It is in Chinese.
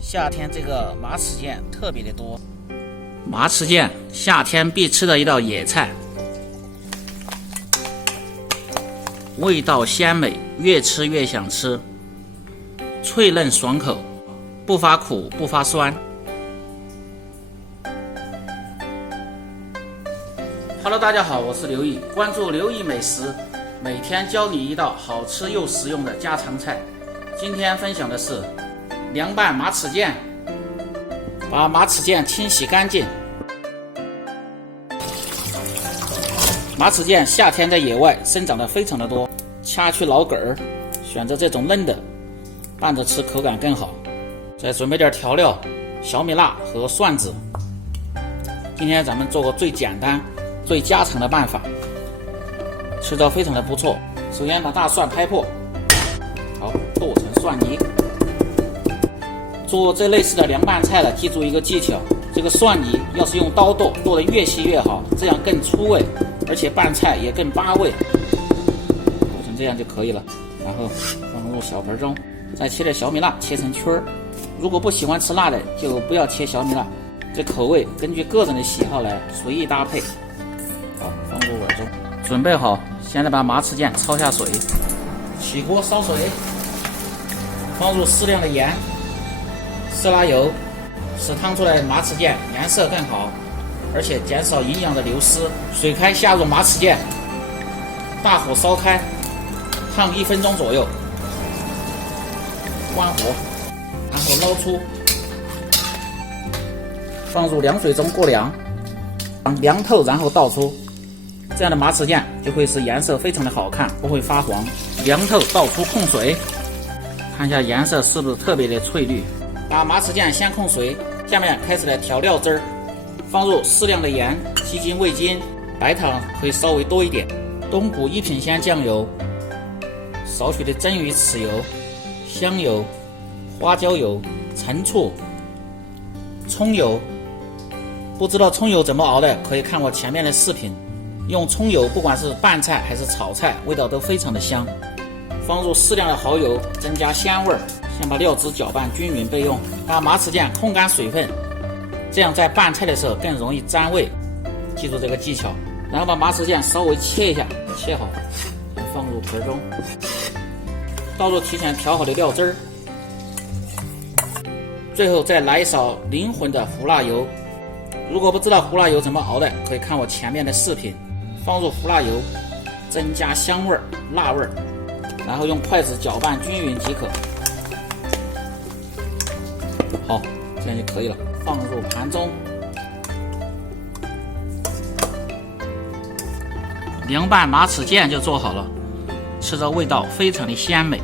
夏天这个马齿苋特别的多。马齿苋夏天必吃的一道野菜，味道鲜美，越吃越想吃，脆嫩爽口，不发苦不发酸。Hello， 大家好，我是刘毅，关注刘毅美食，每天教你一道好吃又实用的家常菜。今天分享的是凉拌马齿苋。把马齿苋清洗干净。马齿苋夏天在野外生长的非常的多，掐去老梗儿，选择这种嫩的，拌着吃口感更好。再准备点调料，小米辣和蒜子。今天咱们做个最简单最家常的办法，吃着非常的不错。首先把大蒜拍破，好，剁成蒜泥。做这类似的凉拌菜了，记住一个技巧，这个蒜泥要是用刀剁，剁得越细越好，这样更出味，而且拌菜也更扒味。剁成这样就可以了，然后放入小盆中，再切点小米辣，切成圈儿。如果不喜欢吃辣的，就不要切小米辣，这口味根据个人的喜好来随意搭配。好，放入碗中，准备好，现在把马齿苋焯下水，起锅烧水，放入适量的盐、色拉油，使汤出来的马齿苋颜色更好，而且减少营养的流失。水开下入马齿苋，大火烧开，烫1分钟左右，关火，然后捞出，放入凉水中过凉，凉透然后倒出。这样的马齿苋就会是颜色非常的好看，不会发黄。凉透倒出控水，看一下颜色是不是特别的翠绿。把马齿苋先控水，下面开始来调料汁儿，放入适量的盐、鸡精、味精，白糖可以稍微多一点，冬菇1品鲜酱油，少许的蒸鱼豉油、香油、花椒油、陈醋、葱油。不知道葱油怎么熬的，可以看我前面的视频。用葱油不管是拌菜还是炒菜，味道都非常的香。放入适量的蚝油，增加鲜味儿。先把料汁搅拌均匀备用。把马齿苋控干水分，这样在拌菜的时候更容易沾味，记住这个技巧。然后把马齿苋稍微切一下，切好，放入盆中，倒入提前调好的料汁儿，最后再来一勺灵魂的胡辣油。如果不知道胡辣油怎么熬的，可以看我前面的视频。放入胡辣油，增加香味、辣味，然后用筷子搅拌均匀即可。好，这样就可以了。放入盘中，凉拌马齿苋就做好了，吃着味道非常的鲜美。